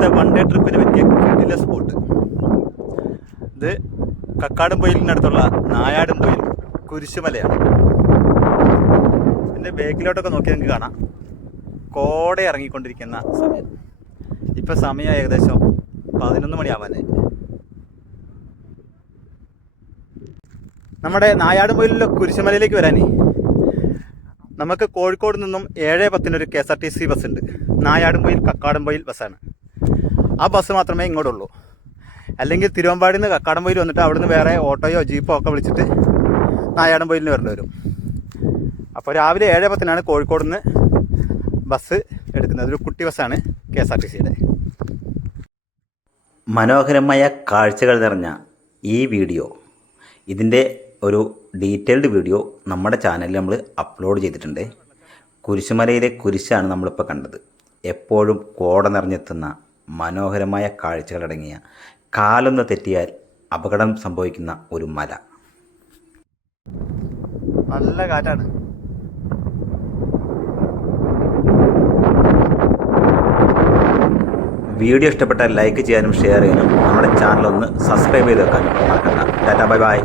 ദിവസത്തെ one day ട്രിപ്പിന് പറ്റിയ കിടില സ്പോട്ട്. ഇത് കക്കാടുംപൊയിലിനടുത്തുള്ള നായാടുംപൊയിൽ കുരിശുമലയാണ്. എൻ്റെ ബേക്കിലോട്ടൊക്കെ നോക്കി നിങ്ങൾക്ക് കാണാം കോട ഇറങ്ങിക്കൊണ്ടിരിക്കുന്ന സമയം. ഇപ്പം സമയം ഏകദേശം 11 മണിയാവാനായി. നമ്മുടെ നായാടുംപൊയിലുള്ള കുരിശുമലയിലേക്ക് വരാനേ നമുക്ക് കോഴിക്കോട് നിന്നും 7:10 KSRTC ബസ്സുണ്ട്. നായാടുംപൊയിൽ കക്കാടുംപൊയിൽ ബസ്സാണ്. ആ ബസ് മാത്രമേ ഇങ്ങോട്ടുള്ളൂ. അല്ലെങ്കിൽ തിരുവമ്പാടിയിൽ നിന്ന് കക്കാടുംപൊയിൽ വന്നിട്ട് അവിടുന്ന് വേറെ ഓട്ടോയോ ജീപ്പോ ഒക്കെ വിളിച്ചിട്ട് നായാടുംപൊയിലിന് വരേണ്ടി വരും. അപ്പോൾ രാവിലെ 7:10 കോഴിക്കോട് നിന്ന് ബസ് എടുക്കുന്നത്. ഒരു കുട്ടി ബസ്സാണ് KSRTCയുടെ. മനോഹരമായ കാഴ്ചകൾ നിറഞ്ഞ ഈ വീഡിയോ, ഇതിൻ്റെ ഒരു ഡീറ്റെയിൽഡ് വീഡിയോ നമ്മുടെ ചാനലിൽ നമ്മൾ അപ്ലോഡ് ചെയ്തിട്ടുണ്ട്. കുരിശുമലയിലെ കുരിശാണ് നമ്മളിപ്പോൾ കണ്ടത്. എപ്പോഴും കോട നിറഞ്ഞെത്തുന്ന മനോഹരമായ കാഴ്ചകളടങ്ങിയ, കാലൊന്ന് തെറ്റിയാൽ അപകടം സംഭവിക്കുന്ന ഒരു മല. നല്ല കാറ്റാണ്. വീഡിയോ ഇഷ്ടപ്പെട്ടാൽ ലൈക്ക് ചെയ്യാനും ഷെയർ ചെയ്യാനും നമ്മുടെ ചാനലൊന്ന് സബ്സ്ക്രൈബ് ചെയ്ത് വെക്കാനും മറക്കണ്ട. Tata, bye bye.